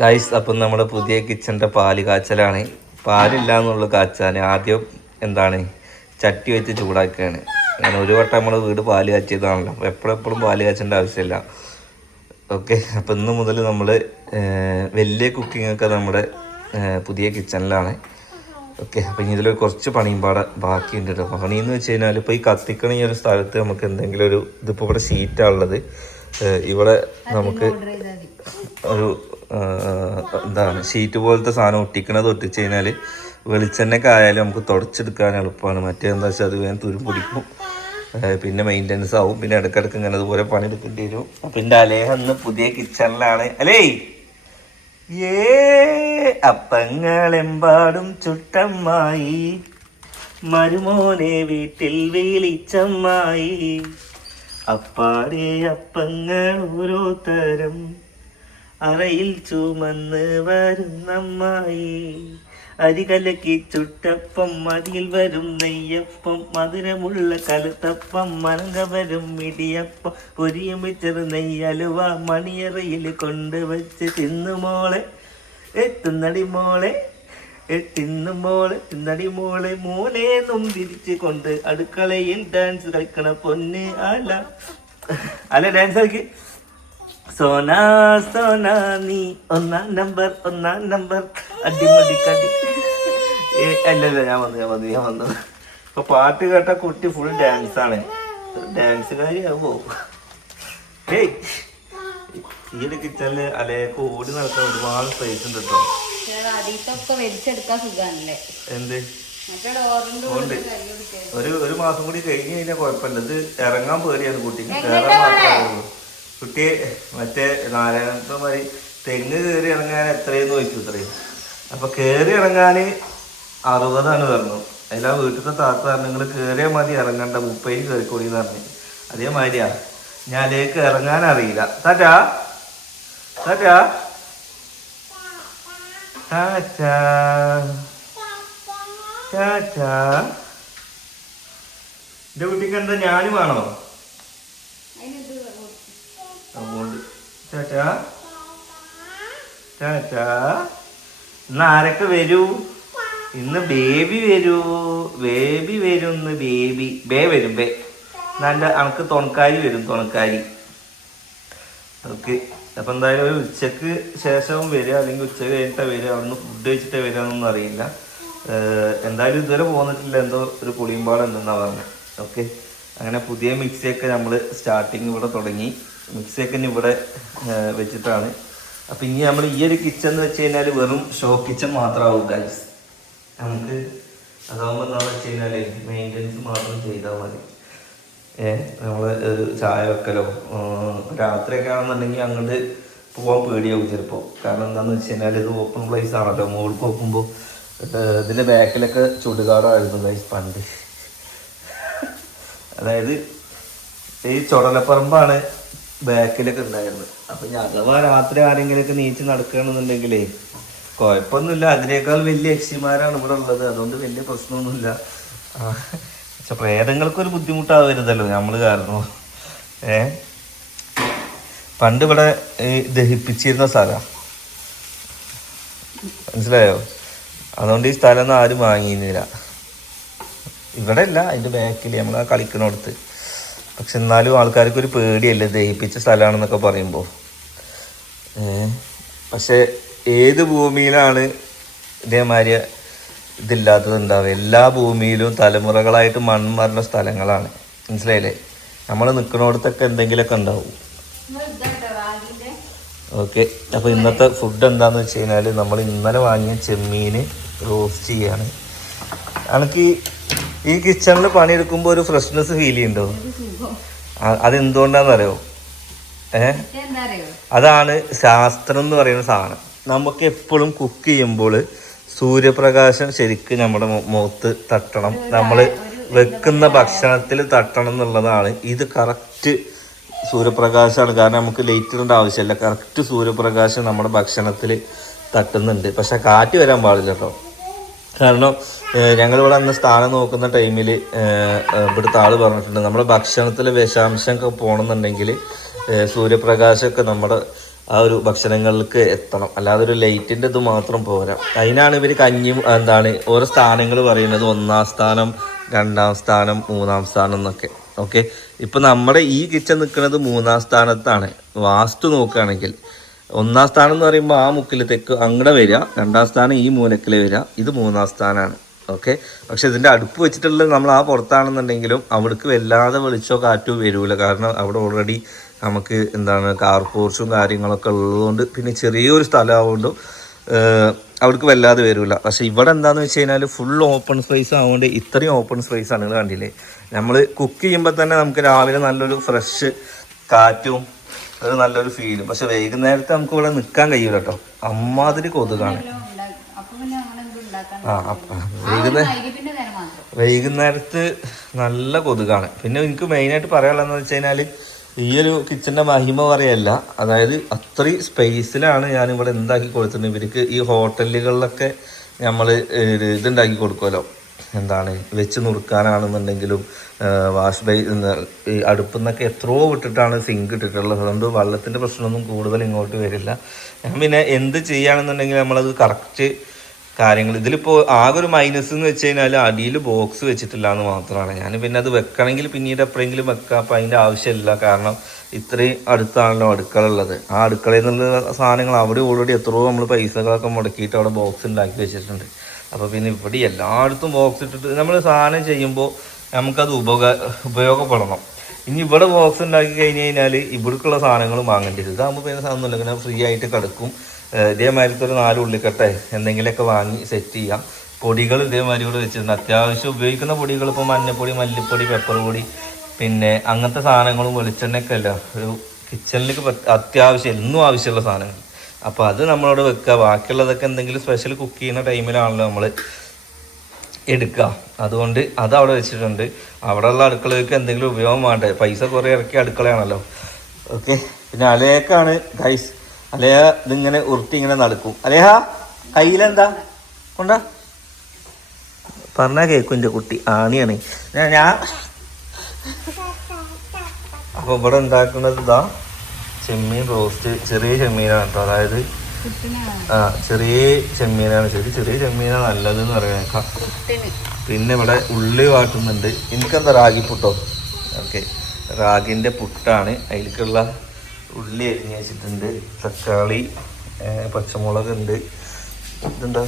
Guys അപ്പം നമ്മുടെ പുതിയ കിച്ചന്റെ പാൽ കാച്ചലാണ്. പാലില്ല എന്നുള്ള കാച്ചാൻ ആദ്യം എന്താണ്? ചട്ടി വെച്ച് ചൂടാക്കുകയാണ് അങ്ങനെ ഒരു വട്ടം നമ്മൾ വീട് പാൽ കാച്ചിയതാണല്ലോ. അപ്പോൾ എപ്പോഴെപ്പോഴും പാൽ കാച്ചേണ്ട ആവശ്യമില്ല. ഓക്കെ അപ്പം ഇന്ന് മുതൽ നമ്മൾ വലിയ കുക്കിങ്ങൊക്കെ നമ്മുടെ പുതിയ കിച്ചണിലാണ്. ഓക്കെ അപ്പം ഇതിൽ കുറച്ച് പണിയും പാടെ ബാക്കിയുണ്ട് കേട്ടോ പണിയെന്ന് വെച്ച് കഴിഞ്ഞാൽ ഇപ്പോൾ ഈ കത്തിക്കണ ഈ ഒരു സ്ഥലത്ത് നമുക്ക് എന്തെങ്കിലും ഒരു ഇതിപ്പോൾ ഇവിടെ സീറ്റാണുള്ളത് ഇവിടെ നമുക്ക് ഒരു എന്താണ് ഷീറ്റ് പോലത്തെ സാധനം ഒട്ടിക്കണത് ഒട്ടിച്ച് കഴിഞ്ഞാൽ വെളിച്ചെണ്ണയൊക്കെ ആയാലും നമുക്ക് തുടച്ചെടുക്കാൻ എളുപ്പമാണ്. മറ്റേ എന്താ വെച്ചാൽ അത് വേഗം തുരുപിടിക്കും പിന്നെ മെയിന്റനൻസ് ആവും. പിന്നെ ഇടയ്ക്കിടയ്ക്ക് ഇങ്ങനെ അതുപോലെ പണിയെടുക്കേണ്ടി വരും. അപ്പം എന്റെ അലേഹ ഇന്ന് പുതിയ കിച്ചണിലാണ് അല്ലേ? ഏ അപ്പങ്ങളെമ്പാടും ചുട്ടമ്മായി. മരുമോനെ വീട്ടിൽ വിളിച്ചമ്മായി. അപ്പാടെ അപ്പങ്ങൾ ഓരോ തരം അറയിൽ ചുമന്ന് വരുന്നമ്മായി അരികലക്കി ചുട്ടപ്പം അതിൽ വരും നെയ്യപ്പം മധുരമുള്ള കലുത്തപ്പം മലങ്ക വരും ഇടിയപ്പം പൊരിയും വെച്ചത് നെയ്യലുവ മണിയറയിൽ കൊണ്ടുവച്ച് തിന്നുമോളെ എത്തുന്നടി മോളെ. എത്തിന്നു മോളെ തിന്നടി മോളെ. മോനെ തിരിച്ചു കൊണ്ട് അടുക്കളയിൽ ഡാൻസ് കളിക്കണ പൊന്ന് അല്ല അല്ല ഡാൻസ് കളിക്ക്. സോന സോന നീ ഒന്നാം നമ്പർ ഒന്നാം നമ്പർ. അടിമടി കടി. അല്ലല്ല അല്ല അല്ല ഞാൻ വന്നു ഞാൻ വന്നു ഞാൻ വന്നു. ഇപ്പൊ പാട്ട് കേട്ട കുട്ടി ഫുൾ ഡാൻസ് ആണ്. ഡാൻസ് ആവോ ഏയ് ഈ ഒരു കിച്ചണിൽ അലേക്ക് ഓടി നടക്കാൻ ഒരുപാട് സ്പേസ് ഉണ്ട് കേട്ടോ എന്ത്? ഒരു ഒരു മാസം കൂടി കഴിഞ്ഞ് കഴിഞ്ഞാൽ കുഴപ്പമില്ല. ഇത് ഇറങ്ങാൻ പേടിയാണ് കുട്ടിക്ക്. കയറാൻ മാത്രമേ കുട്ടി മറ്റേ നാരായണത്തെ മാതിരി തെങ്ങ് കയറി ഇറങ്ങാൻ എത്രയെന്ന് ചോദിച്ചു ഇത്രയും അപ്പൊ കയറി ഇറങ്ങാൻ അറുപതാണ് പറഞ്ഞു. എല്ലാ വീട്ടിലത്തെ താത്ത പറഞ്ഞു നിങ്ങൾ കയറിയാൽ മതി ഇറങ്ങണ്ട മുപ്പതിന് കയറിക്കോളി എന്ന് പറഞ്ഞു. അതേമാതിരിയാ. ഞാൻ അതിലേക്ക് ഇറങ്ങാൻ അറിയില്ല. താറ്റാ? താറ്റാ? എന്റെ കുട്ടിക്ക് എന്താ ഞാനും വേണോ? ടാറ്റാ. ടാറ്റാ. ഇന്ന് ആരൊക്കെ വരൂ? ഇന്ന് ബേബി വരൂ. ബേബി വരും ഇന്ന് ബേബി. ബേ വരും ബേ. നല്ല അനക്ക് തുണക്കാരി വരും തുണക്കാരി. ഓക്കെ. അപ്പൊ എന്തായാലും ഒരു ഉച്ചയ്ക്ക് ശേഷവും വരിക അല്ലെങ്കിൽ ഉച്ച കഴിഞ്ഞിട്ടാ വരിക അവിടുന്ന് ഫുഡ് കഴിച്ചിട്ടേ വരിക എന്നൊന്നും അറിയില്ല. എന്തായാലും ഇതുവരെ പോന്നിട്ടില്ല. എന്തോ ഒരു പുളിയുമ്പാടുണ്ടെന്നാ പറഞ്ഞത് ഓക്കെ. അങ്ങനെ പുതിയ മിക്സിയൊക്കെ നമ്മൾ സ്റ്റാർട്ടിങ് ഇവിടെ തുടങ്ങി. മിക്സിയൊക്കെ ഇവിടെ വെച്ചിട്ടാണ്. അപ്പൊ ഇനി നമ്മൾ ഈ ഒരു കിച്ചൺ എന്ന് വെച്ച് കഴിഞ്ഞാൽ വെറും ഷോ കിച്ചൺ മാത്രമാവും ഗൈസ് നമുക്ക് അതാവുമ്പോൾ എന്താണെന്ന് വെച്ച് കഴിഞ്ഞാൽ മെയിന്റനൻസ് മാത്രം ചെയ്താൽ മതി. ഏ നമ്മൾ ചായ വെക്കലോ രാത്രിയൊക്കെ ആണെന്നുണ്ടെങ്കിൽ അങ്ങോട്ട് പോകാൻ പേടിയാവും ചിലപ്പോൾ കാരണം എന്താണെന്ന് വെച്ച് കഴിഞ്ഞാൽ ഇത് ഓപ്പൺ പ്ലേസ് ആണല്ലോ. മുകളിൽ നോക്കുമ്പോൾ ഇതിന്റെ ബാക്കിലൊക്കെ ചുടുകാടായിരുന്നു ഗൈസ് പണ്ട്. അതായത് ഈ ചുടലപ്പറമ്പാണ് ബാക്കിലൊക്കെ ഉണ്ടായിരുന്നു. അപ്പം ഞാൻ അഥവാ രാത്രി ആരെങ്കിലൊക്കെ നീച്ച് നടക്കുകയാണെന്നുണ്ടെങ്കിലേ കുഴപ്പമൊന്നുമില്ല അതിനേക്കാൾ വലിയ യക്ഷിമാരാണ് ഇവിടെ ഉള്ളത്. അതുകൊണ്ട് വലിയ പ്രശ്നമൊന്നുമില്ല. പക്ഷെ പ്രേതങ്ങൾക്കൊരു ബുദ്ധിമുട്ടാവരുതല്ലോ നമ്മൾ കാരണം. ഏ? പണ്ട് ഇവിടെ ദഹിപ്പിച്ചിരുന്ന സ്ഥലമാണ് മനസ്സിലായോ? അതുകൊണ്ട് ഈ സ്ഥലം ഒന്നും ആരും വാങ്ങിയിരുന്നില്ല. ഇവിടെ അല്ല അതിന്റെ ബാക്കിൽ നമ്മൾ ആ കളിക്കണോടത്ത്. പക്ഷെ എന്നാലും ആൾക്കാർക്ക് ഒരു പേടിയല്ലേ ദഹിപ്പിച്ച സ്ഥലമാണെന്നൊക്കെ പറയുമ്പോൾ പക്ഷേ ഏത് ഭൂമിയിലാണ് ഇതേമാതിരി ഇതില്ലാത്തത് ഉണ്ടാവുക എല്ലാ ഭൂമിയിലും തലമുറകളായിട്ട് മൺമറഞ്ഞ സ്ഥലങ്ങളാണ്. മനസ്സിലായില്ലേ? നമ്മൾ നിൽക്കുന്നിടത്തൊക്കെ എന്തെങ്കിലുമൊക്കെ ഉണ്ടാവും. ഓക്കെ. അപ്പോൾ ഇന്നത്തെ ഫുഡ് എന്താണെന്ന് വെച്ച് കഴിഞ്ഞാൽ നമ്മൾ ഇന്നലെ വാങ്ങിയ ചെമ്മീൻ റോസ്റ്റ് ചെയ്യാണ്. എനിക്ക് ഈ കിച്ചണിൽ പണിയെടുക്കുമ്പോൾ ഒരു ഫ്രഷ്നെസ് ഫീൽ ചെയ്യുന്നുണ്ടോ അതെന്തുകൊണ്ടാന്നറിയോ? അതെന്തുകൊണ്ടാണെന്നറിയോ ഏ അതാണ് ശാസ്ത്രം എന്ന് പറയുന്ന സാധനം. നമുക്ക് എപ്പോഴും കുക്ക് ചെയ്യുമ്പോൾ സൂര്യപ്രകാശം ശരിക്കും നമ്മുടെ മുഖത്ത് തട്ടണം. നമ്മൾ വെക്കുന്ന ഭക്ഷണത്തിൽ തട്ടണം എന്നുള്ളതാണ്. ഇത് കറക്റ്റ് സൂര്യപ്രകാശമാണ് കാരണം നമുക്ക് ലൈറ്റ് ഇടേണ്ട ആവശ്യമില്ല. കറക്റ്റ് സൂര്യപ്രകാശം നമ്മുടെ ഭക്ഷണത്തിൽ തട്ടുന്നുണ്ട്. പക്ഷെ കാറ്റ് വരാൻ പാടില്ല കേട്ടോ. കാരണം ഞങ്ങളിവിടെ അന്ന് സ്ഥാനം നോക്കുന്ന ടൈമിൽ ഇവിടുത്തെ ആൾ പറഞ്ഞിട്ടുണ്ട് നമ്മുടെ ഭക്ഷണത്തിൽ വിഷാംശമൊക്കെ പോകണമെന്നുണ്ടെങ്കിൽ സൂര്യപ്രകാശമൊക്കെ നമ്മുടെ ആ ഒരു ഭക്ഷണങ്ങൾക്ക് എത്തണം. അല്ലാതെ ഒരു ലൈറ്റിന്റെ ഇത് മാത്രം പോരാ. അതിനാണ് ഇവർ കഞ്ഞി എന്താണ് ഓരോ സ്ഥാനങ്ങൾ പറയുന്നത് ഒന്നാം സ്ഥാനം രണ്ടാം സ്ഥാനം മൂന്നാം സ്ഥാനം എന്നൊക്കെ. ഓക്കെ? ഇപ്പം നമ്മുടെ ഈ കിച്ചൺ നിൽക്കുന്നത് മൂന്നാം സ്ഥാനത്താണ്. വാസ്തു നോക്കുകയാണെങ്കിൽ ഒന്നാം സ്ഥാനം എന്ന് പറയുമ്പോൾ ആ മുക്കിൽ തെക്ക് അങ്ങടെ വരിക രണ്ടാം സ്ഥാനം ഈ മൂലക്കിൽ വരിക ഇത് മൂന്നാം സ്ഥാനമാണ് ഓക്കെ? പക്ഷെ ഇതിന്റെ അടുപ്പ് വെച്ചിട്ടുള്ളത് നമ്മൾ ആ പുറത്താണെന്നുണ്ടെങ്കിലും അവിടേക്ക് വല്ലാതെ വെളിച്ചോ കാറ്റോ വരൂല. കാരണം അവിടെ ഓൾറെഡി നമുക്ക് എന്താണ് കാർ പോർച്ചും കാര്യങ്ങളൊക്കെ ഉള്ളതുകൊണ്ട് പിന്നെ ചെറിയൊരു സ്ഥലമാവുകൊണ്ടും അവിടേക്ക് വല്ലാതെ വരില്ല പക്ഷെ ഇവിടെ എന്താണെന്ന് വെച്ച് കഴിഞ്ഞാൽ ഫുൾ ഓപ്പൺ സ്പേസ് ആവുകൊണ്ട് ഇത്രയും ഓപ്പൺ സ്പേസ് ആണ്. കണ്ടില്ലേ? നമ്മൾ കുക്ക് ചെയ്യുമ്പോൾ തന്നെ നമുക്ക് രാവിലെ നല്ലൊരു ഫ്രഷ് കാറ്റും ഒരു നല്ലൊരു ഫീലും പക്ഷെ വൈകുന്നേരത്തെ നമുക്ക് ഇവിടെ നിൽക്കാൻ കഴിയൂല കേട്ടോ അമ്മാതിരി കൊതുകാണ്. ആ വൈകുന്നേരം വൈകുന്നേരത്ത് നല്ല കൊതുകാണ്. പിന്നെ എനിക്ക് മെയിനായിട്ട് പറയാനുള്ളതെന്ന് വെച്ച് കഴിഞ്ഞാൽ ഈ ഒരു കിച്ചന്റെ മഹിമ പറയല്ല. അതായത് അത്രയും സ്പേസിലാണ് ഞാൻ ഇവിടെ എന്താക്കി കൊടുത്തിട്ടുണ്ട് ഇവർക്ക് ഈ ഹോട്ടലുകളിലൊക്കെ നമ്മൾ ഇതുണ്ടാക്കി കൊടുക്കുമല്ലോ എന്താണ് വെച്ച് നുറുക്കാനാണെന്നുണ്ടെങ്കിലും വാഷ് ബൈ അടുപ്പിൽ നിന്നൊക്കെ എത്രയോ വിട്ടിട്ടാണ് സിങ്ക് ഇട്ടിട്ടുള്ളത്. അതുകൊണ്ട് വെള്ളത്തിന്റെ പ്രശ്നമൊന്നും കൂടുതൽ ഇങ്ങോട്ട് വരില്ല. പിന്നെ എന്ത് ചെയ്യുകയാണെന്നുണ്ടെങ്കിൽ നമ്മളത് കറക്റ്റ് കാര്യങ്ങൾ ഇതിലിപ്പോൾ ആകെ ഒരു മൈനസ് എന്ന് വെച്ച് കഴിഞ്ഞാൽ അടിയിൽ ബോക്സ് വെച്ചിട്ടില്ല എന്ന് മാത്രമാണ്. ഞാൻ പിന്നെ അത് വെക്കണമെങ്കിൽ പിന്നീട് എപ്പോഴെങ്കിലും വെക്കാം. അപ്പം അതിന്റെ ആവശ്യമില്ല. കാരണം ഇത്രയും അടുത്താണല്ലോ അടുക്കള ഉള്ളത് ആ അടുക്കളയിൽ നിന്നുള്ള സാധനങ്ങൾ അവിടെ ഓൾറെഡി എത്രയോ നമ്മൾ പൈസകളൊക്കെ മുടക്കിയിട്ട് അവിടെ ബോക്സ് ഉണ്ടാക്കി വെച്ചിട്ടുണ്ട്. അപ്പോൾ പിന്നെ ഇവിടെ എല്ലായിടത്തും ബോക്സ് ഇട്ടിട്ട് നമ്മൾ സാധനം ചെയ്യുമ്പോൾ നമുക്കത് ഉപക ഉപയോഗപ്പെടണം. ഇനി ഇവിടെ ബോക്സ് ഉണ്ടാക്കി കഴിഞ്ഞ് കഴിഞ്ഞാൽ ഇവിടേക്കുള്ള സാധനങ്ങൾ വാങ്ങേണ്ടി വരും. ഇതാകുമ്പോൾ പിന്നെ സാധനമൊന്നുമില്ല. ഇങ്ങനെ ഫ്രീ ആയിട്ട് കിടക്കും. ഇതേമാതിരി ഒരു നാല് ഉള്ളിക്കട്ടെ എന്തെങ്കിലുമൊക്കെ വാങ്ങി സെറ്റ് ചെയ്യാം. പൊടികൾ ഇതേമാതിരി കൂടെ വെച്ചിട്ടുണ്ട്. അത്യാവശ്യം ഉപയോഗിക്കുന്ന പൊടികൾ ഇപ്പോൾ മഞ്ഞപ്പൊടി മല്ലിപ്പൊടി പെപ്പർ പൊടി പിന്നെ അങ്ങനത്തെ സാധനങ്ങളും വെളിച്ചെണ്ണയൊക്കെ അല്ല. ഒരു കിച്ചണിലേക്ക് അത്യാവശ്യം എന്നും ആവശ്യമുള്ള സാധനങ്ങൾ അപ്പോൾ അത് നമ്മളോട് വെക്കുക. ബാക്കിയുള്ളതൊക്കെ എന്തെങ്കിലും സ്പെഷ്യൽ കുക്ക് ചെയ്യുന്ന ടൈമിലാണല്ലോ നമ്മൾ എടുക്കുക. അതുകൊണ്ട് അത് അവിടെ വെച്ചിട്ടുണ്ട്. അവിടെയുള്ള അടുക്കളയ്ക്ക് എന്തെങ്കിലും ഉപയോഗം വേണ്ടേ? പൈസ കുറേ ഇറക്കിയ അടുക്കളയാണല്ലോ. ഓക്കെ പിന്നെ അലേക്കാണ് ഗൈസ് അലേഹ ഇതിങ്ങനെ ഉരുട്ടി ഇങ്ങനെ നടക്കും. അലേഹ കയ്യിലെന്താ? കൊണ്ടാ. പറഞ്ഞാ കേക്കും എന്റെ കുട്ടി. ആണിയാണ്. ഞാൻ അപ്പോൾ ഇവിടെ ഉണ്ടാക്കുന്നത് ഇതാ. ചെമ്മീൻ റോസ്റ്റ് ചെറിയ ചെമ്മീനാണ് കേട്ടോ അതായത് ആ ചെറിയ ചെമ്മീനാണ് ശരി. ചെറിയ ചെമ്മീനാണ് നല്ലതെന്ന് എന്ന് കുട്ടിന് പിന്നെ ഇവിടെ ഉള്ളി വാട്ടുന്നുണ്ട്. എനിക്കെന്താ റാഗി പുട്ടോ? ഓക്കെ. റാഗിന്റെ പുട്ടാണ്. അതിലേക്കുള്ള ഉള്ളി അരിഞ്ഞ് വെച്ചിട്ടുണ്ട്. തക്കാളി പച്ചമുളക് ഉണ്ട്. ഇതെന്താ?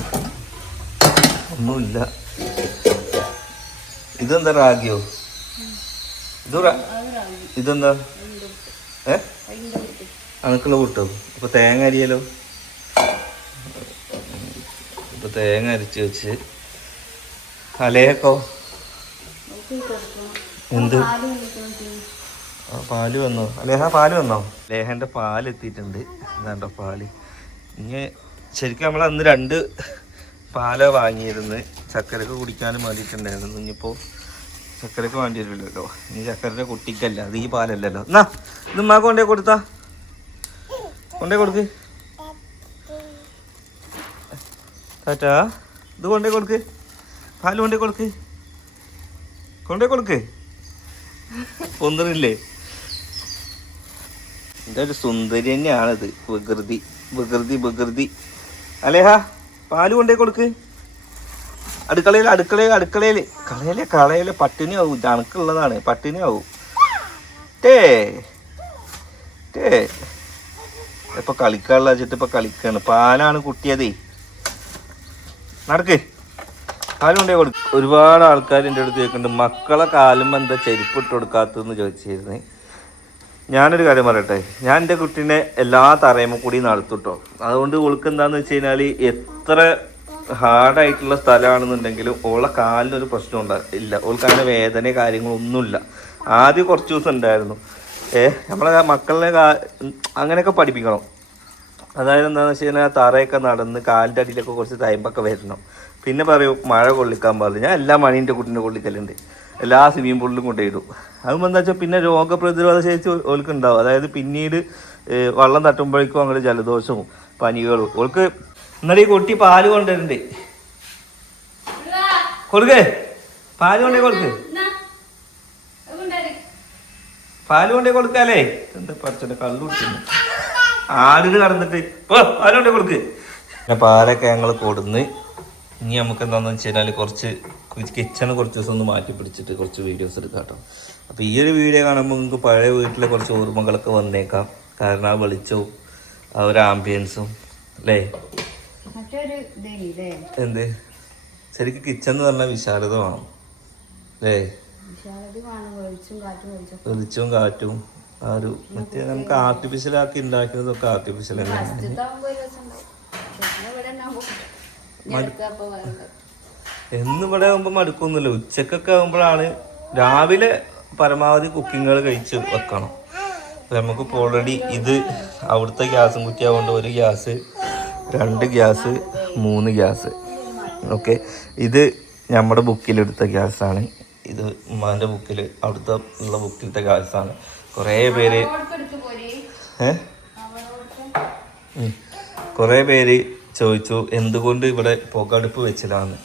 ഒന്നുമില്ല. ഇതെന്താ റാഗിയോ? ഇത്. ഇതെന്താ? ഉണ്ട്. അതിന്റെ കുട്ടി. അപ്പോൾ തേങ്ങ അരിയല്ലോ ഇപ്പോൾ തേങ്ങ അരിച്ച് വെച്ച്. അലയൊക്കോ. എന്ത്? പാൽ വന്നോ? ലേഹ പാൽ വന്നോ? ലേഹന്റെ പാൽ എത്തിയിട്ടുണ്ട്. എന്താണ്ടോ പാൽ. ഇനി ശരിക്കും നമ്മൾ അന്ന് രണ്ട് പാല വാങ്ങിയിരുന്ന്. ചക്കരക്ക് കുടിക്കാനും വേണ്ടിയിട്ടുണ്ടായിരുന്നു. ഇനിയിപ്പോൾ ചക്കരക്ക് വേണ്ടി വരില്ലല്ലോ ഇനി ചക്കരന്റെ കുട്ടിക്കല്ല അത് ഈ പാലല്ലല്ലോ. എന്നാ ഇത് മാ കൊണ്ടേ കൊടുത്താ. കൊണ്ടേ കൊടുക്ക്. ടാറ്റാ ഇത് കൊണ്ടേ കൊടുക്ക്. പാൽ കൊണ്ടേ കൊടുക്ക്. കൊണ്ടേ കൊടുക്ക്. പൊന്തറില്ലേ ഒരു സുന്ദരി തന്നെയാണിത് വികൃതി വികൃതി വികൃതി. അലേഹ പാൽ കൊണ്ടേ കൊടുക്ക്. അടുക്കളയിൽ അടുക്കളയിൽ അടുക്കളയിൽ കളയിലെ കളയിലെ പട്ടിണി ആവും. ഇത് പട്ടിണി ആവും. ടേ ടേ. ഇപ്പൊ കളിക്കാനുള്ള വെച്ചിട്ട് ഇപ്പൊ കളിക്കാണ്. പാലാണ് കുട്ടിയതേ. നടക്ക്. പാലുണ്ടേ കൊടുക്ക. ഒരുപാട് ആൾക്കാർ എന്റെ അടുത്ത് ചോദിക്കുന്നുണ്ട് മക്കളെ കാലും എന്താ ചെരുപ്പ് ഇട്ട് കൊടുക്കാത്തതെന്ന് ചോദിച്ചിരുന്നു. ഞാനൊരു കാര്യം പറയട്ടെ ഞാൻ എന്റെ കുട്ടീനെ എല്ലാ തറയുമ്പോ കൂടി നടത്തുട്ടോ. അതുകൊണ്ട് ഓൾക്ക് എന്താന്ന് വെച്ച് കഴിഞ്ഞാൽ എത്ര ഹാർഡായിട്ടുള്ള സ്ഥലമാണെന്നുണ്ടെങ്കിലും ഓളെ കാലിനൊരു പ്രശ്നം ഉണ്ടാ ഇല്ല. ഓൾക്ക് വേദന കാര്യങ്ങളൊന്നുമില്ല. ആദ്യം കുറച്ച് ദിവസം ഉണ്ടായിരുന്നു. ഏ നമ്മളെ മക്കളിനെ അങ്ങനെയൊക്കെ പഠിപ്പിക്കണം. അതായത് എന്താണെന്ന് വെച്ച് കഴിഞ്ഞാൽ തറയൊക്കെ നടന്ന് കാലിന്റെ അടിയിലൊക്കെ കുറച്ച് തയമ്പൊക്കെ വരണം. പിന്നെ പറയൂ മഴ കൊള്ളിക്കാൻ പാടില്ല. ഞാൻ എല്ലാ മണീന്റെ കുട്ടീന്റെ കൊള്ളിക്കലുണ്ട്. എല്ലാ സ്വിമ്മിംഗ് പൂളിലും കൊണ്ടുപോയിടും അതുമ്പോൾ എന്താ വെച്ചാൽ പിന്നെ രോഗപ്രതിരോധ ശേഷി ഓൾക്ക് ഉണ്ടാവും അതായത് പിന്നീട് വെള്ളം തട്ടുമ്പോഴേക്കും അങ്ങോട്ട് ജലദോഷവും പനികളും. ഓൾക്ക് എന്നാലും ഈ കുട്ടി പാൽ കൊണ്ടുവരുന്നുണ്ട് കൊടുക്കേ. പാൽ കൊണ്ടേ കൊടുക്ക് എന്നാ, അത് കൊണ്ടുവരെ. പാൽ കൊണ്ടേ കൊടുക്കാലേ. എന്താ പഠിച്ചോണ്ട് കള്ളു കുടിക്കുന്നു. ആടിന് കടന്നിട്ട് ഓ പാൽ കൊണ്ടേ കൊടുക്ക്. പിന്നെ പാലൊക്കെ ഞങ്ങൾ കൊടുന്ന് ഇനി നമുക്ക് എന്താണെന്ന് വെച്ച് കഴിഞ്ഞാൽ കുറച്ച് കിച്ചണ് കുറച്ച് ദിവസം ഒന്ന് മാറ്റി പിടിച്ചിട്ട് കുറച്ച് വീഡിയോസ് എടുക്കാം കേട്ടോ. അപ്പോൾ ഈ ഒരു വീഡിയോ കാണുമ്പോൾ നിങ്ങൾക്ക് പഴയ വീട്ടിലെ കുറച്ച് ഓർമ്മകളൊക്കെ വന്നേക്കാം. കാരണം ആ വെളിച്ചവും ആ ഒരു ആംബിയൻസും അല്ലേ? എന്ത്? ശരിക്കും കിച്ചൺ എന്ന് പറഞ്ഞാൽ വിശാലത വേണം അല്ലേ? കാറ്റും വെളിച്ചവും. കാറ്റും ആ ഒരു മറ്റേ നമുക്ക് ആർട്ടിഫിഷ്യൽ ആക്കി ഉണ്ടാക്കുന്നതൊക്കെ ആർട്ടിഫിഷ്യൽ തന്നെയാണ്. എന്നും ഇവിടെ ആകുമ്പോൾ മടുക്കൊന്നുമില്ല. ഉച്ചക്കൊക്കെ ആകുമ്പോഴാണ് രാവിലെ പരമാവധി കുക്കിങ്ങുകൾ കഴിച്ച് വെക്കണം. നമുക്കിപ്പോൾ ഓൾറെഡി ഇത് അവിടുത്തെ ഗ്യാസും കുറ്റിയാവുകൊണ്ട് ഒരു ഗ്യാസ് രണ്ട് ഗ്യാസ് മൂന്ന് ഗ്യാസ്. ഓക്കെ ഇത് നമ്മുടെ ബുക്കിലെടുത്ത ഗ്യാസാണ്. ഇത് ഉമ്മാന്റെ ബുക്കിൽ അവിടുത്തെ ഉള്ള ബുക്കിലത്തെ കാശാണ് കുറേ പേര്. കുറേ പേര് ചോദിച്ചു എന്തുകൊണ്ട് ഇവിടെ പുകടുപ്പ് വെച്ചിലാന്ന്?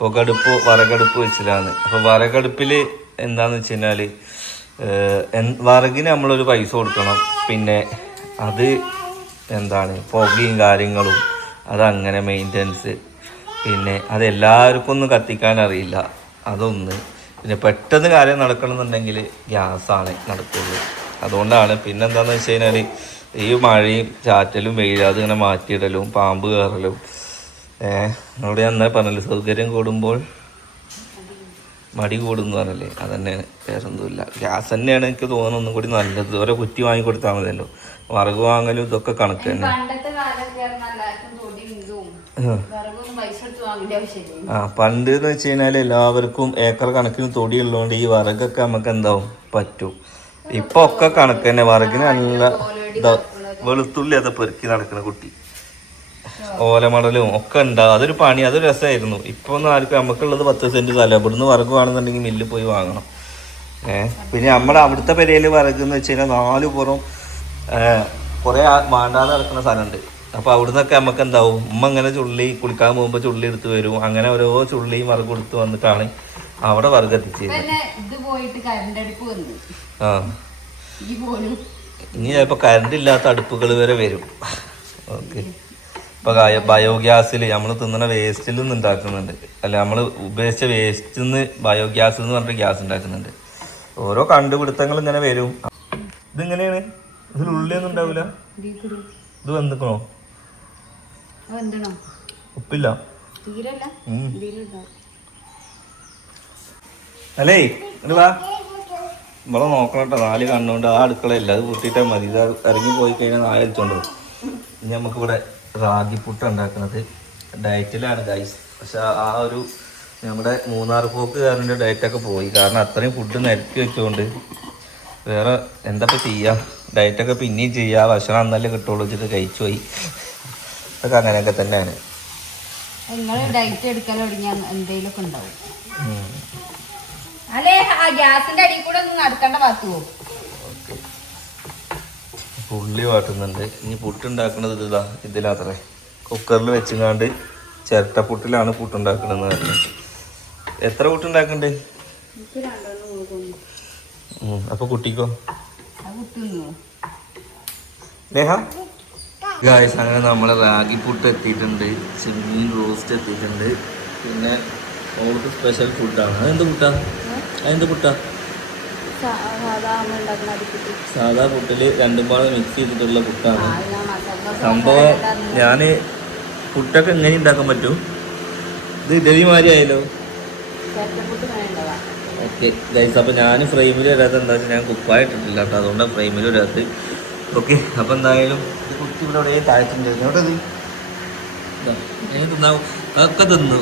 പുകടുപ്പ് വറകടുപ്പ് വെച്ചിലാന്ന്. അപ്പോൾ വറകടുപ്പിൽ എന്താന്ന് വെച്ച് കഴിഞ്ഞാൽ വറകിന് നമ്മളൊരു പൈസ കൊടുക്കണം. പിന്നെ അത് എന്താണ് പുകയും കാര്യങ്ങളും അതങ്ങനെ മെയിന്റനൻസ് പിന്നെ അതെല്ലാവർക്കും ഒന്നും കത്തിക്കാൻ അറിയില്ല. അതൊന്ന് പിന്നെ പെട്ടെന്ന് കാര്യം നടക്കണമെന്നുണ്ടെങ്കിൽ ഗ്യാസാണ് നടക്കുള്ളൂ. അതുകൊണ്ടാണ് പിന്നെന്താന്ന് വെച്ച് കഴിഞ്ഞാൽ ഈ മഴയും ചാറ്റലും വെയിലും അതിങ്ങനെ മാറ്റിയിടലും പാമ്പ് കയറലും. അവിടെ ഞാൻ എന്നാ പറഞ്ഞല്ലോ സൗകര്യം കൂടുമ്പോൾ മടി കൂടുന്നു പറഞ്ഞല്ലേ? അതന്നെയാണ്. വേറൊന്നുമില്ല. ഗ്യാസ് തന്നെയാണ് എനിക്ക് തോന്നുന്നത് ഒന്നും കൂടി നല്ലത്. ഓരോ കുറ്റി വാങ്ങി കൊടുത്താൽ മതിയല്ലോ. വറക് വാങ്ങലും ഇതൊക്കെ കണക്ക് തന്നെ. ആ പണ്ട് എന്ന് വെച്ച് കഴിഞ്ഞാൽ എല്ലാവർക്കും ഏക്കർ കണക്കിന് തൊടി ഉള്ളതുകൊണ്ട് ഈ വറകൊക്കെ നമുക്ക് എന്താവും? പറ്റും. ഇപ്പൊ ഒക്കെ കണക്ക് തന്നെ. വറകിന് നല്ല വെളുത്തുള്ളി അത് പെറുക്കി നടക്കണ കുട്ടി. ഓലമടലും ഒക്കെ ഉണ്ടാവും അതൊരു പണി അതൊരു രസമായിരുന്നു ഇപ്പൊ ഒന്നും ആർക്കും നമുക്കുള്ളത് പത്ത് സെന്റ് സ്ഥലം. ഇവിടുന്ന് വറക് വേണമെന്നുണ്ടെങ്കിൽ മില്ലിൽ പോയി വാങ്ങണം. ഏഹ് പിന്നെ നമ്മുടെ അവിടുത്തെ പെരയിൽ വറക് എന്ന് വെച്ച് കഴിഞ്ഞാൽ നാല് പുറം കുറെ മാണ്ടാതെ നടക്കുന്ന സ്ഥലമുണ്ട് അപ്പൊ അവിടുന്നൊക്കെ നമുക്ക് എന്താവും ഉമ്മ ഇങ്ങനെ ചുള്ളി കുളിക്കാൻ പോകുമ്പോൾ ചുള്ളി എടുത്ത് വരും. അങ്ങനെ ഓരോ ചുള്ളിയും വറുക് കൊടുത്ത് വന്നിട്ടാണ് അവിടെ വറക് എത്തിച്ചത് കരണ്ട് ആ. ഇനി ചിലപ്പോൾ കറണ്ട് ഇല്ലാത്ത അടുപ്പുകൾ വരെ വരും. ഓക്കെ. ഇപ്പൊ ബയോഗ്യാസിൽ നമ്മൾ തിന്നുന്ന വേസ്റ്റിൽ നിന്ന് ഉണ്ടാക്കുന്നുണ്ട്. അല്ല നമ്മൾ ഉപയോഗിച്ച വേസ്റ്റിൽ നിന്ന് ബയോഗ്യാസ് എന്ന് പറഞ്ഞിട്ട് ഗ്യാസ് ഉണ്ടാക്കുന്നുണ്ട്. ഓരോ കണ്ടുപിടുത്തങ്ങൾ ഇങ്ങനെ വരും. ഇതെങ്ങനെയാണ്? ഇതിലുള്ളിയൊന്നും ഉണ്ടാവില്ല ഇത് വന്നിക്കണോ? ഉപ്പില്ല. അല്ലേ വാ. ഇവിടെ നോക്കണം കേട്ടോ നാല് കണ്ണുകൊണ്ട് ആ അടുക്കളയില്ല അത് പൊട്ടിയിട്ടാ മതി. ഇത് ഇറങ്ങി പോയി കഴിഞ്ഞാൽ നാല് അടിച്ചോണ്ട് ഇനി നമുക്കിവിടെ റാഗി പുട്ട് ഉണ്ടാക്കുന്നത് ഡയറ്റിലാണ് ഗൈസ് പക്ഷെ ആ ഒരു നമ്മുടെ മൂന്നാർ പോക്ക് കാരണം ഡയറ്റൊക്കെ പോയി. കാരണം അത്രയും ഫുഡ് നിരത്തി വെച്ചുകൊണ്ട് വേറെ എന്താ ഇപ്പം ചെയ്യുക ഡയറ്റൊക്കെ പിന്നെയും ചെയ്യുക ഭക്ഷണം അന്നല്ലേ കിട്ടുള്ളൂ. വെച്ചിട്ട് കഴിച്ചു പോയി. അതൊക്കെ അങ്ങനെയൊക്കെ തന്നെയാണ്. നിങ്ങൾ ഡയറ്റ് എടുക്കാൻ തുടങ്ങിയാൽ എന്തെങ്കിലുമൊക്കെ ഉണ്ടാവും. അല്ലേ ആ ഗ്യാസിന്റെ അടിയിൽ കൂടെ ഒന്ന് നടക്കേണ്ട ഭാഗത്ത് പോകും ഉള്ളി വാട്ടുന്നുണ്ട്. ഇനി പുട്ടുണ്ടാക്കുന്നത് ഇതാ ഇതിലാത്രേ. കുക്കറിൽ വെച്ചുങ്ങാണ്ട് ചിരട്ടപ്പുട്ടിലാണ് പുട്ടുണ്ടാക്കണമെന്ന് പറഞ്ഞു. എത്ര പുട്ടുണ്ടാക്കണ്ടേ? അപ്പൊ കുട്ടിക്കോ? ലേഹ ഗായ്സ് അങ്ങനെ നമ്മൾ റാഗി പുട്ട് എത്തിയിട്ടുണ്ട്. ചെമ്മീൻ റോസ്റ്റ് എത്തിയിട്ടുണ്ട്. പിന്നെ ഓട്ട് സ്പെഷ്യൽ ഫുഡാണ് അതെന്ത് പുട്ടാ? അതെന്ത് പുട്ടാ? സാധാ പുട്ടിൽ രണ്ടും പാടെ മിക്സ് ചെയ്തിട്ടുള്ള പുട്ടാണ്. സംഭവം ഞാൻ പുട്ടൊക്കെ എങ്ങനെ ഉണ്ടാക്കാൻ പറ്റും? ഇത് ഇഡലി മാതിരി ആയല്ലോ. ഓക്കെ ഗൈസ് അപ്പോൾ ഞാൻ ഫ്രെയിമിൽ വരാത്ത എന്താ വെച്ചാൽ ഞാൻ കുപ്പായിട്ടിട്ടില്ല കേട്ടോ. അതുകൊണ്ടാണ് ഫ്രെയിമിൽ വരാത്ത ഓക്കെ അപ്പോൾ എന്തായാലും ഇവിടെ എവിടെ താഴ്ചണ്ട് എവിടെ നീ? തിന്നു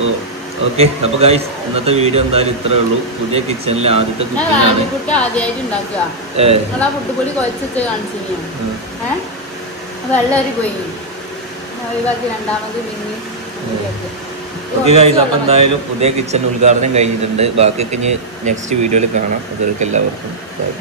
ഓ ഓക്കെ. അപ്പോൾ ഗൈസ് ഇന്നത്തെ വീഡിയോ എന്തായാലും ഇത്രേ ഉള്ളൂ. പുതിയ കിച്ചണിലെ ആദ്യത്തെ ഞാൻ കുക്കിംഗ് ആണ്. റാഗിപ്പുട്ട് ആദ്യമായിട്ട് ഉണ്ടാക്കുക. ഏ. നിങ്ങൾ ആ പുട്ടുപൊടി കാണിച്ചു ഉം. ഏഹ് വെള്ളരി പോയി. ഒഴിവാക്കി രണ്ടാമത് പിന്നെ ഓക്കെ ഗൈസ് അപ്പോൾ എന്തായാലും പുതിയ കിച്ചൺ ഉദ്ഘാടനം കഴിഞ്ഞിട്ടുണ്ട്. ബാക്കിയൊക്കെ ഇനി നെക്സ്റ്റ് വീഡിയോയിൽ കാണാം. അതൊക്കെ എല്ലാവർക്കും. ബൈ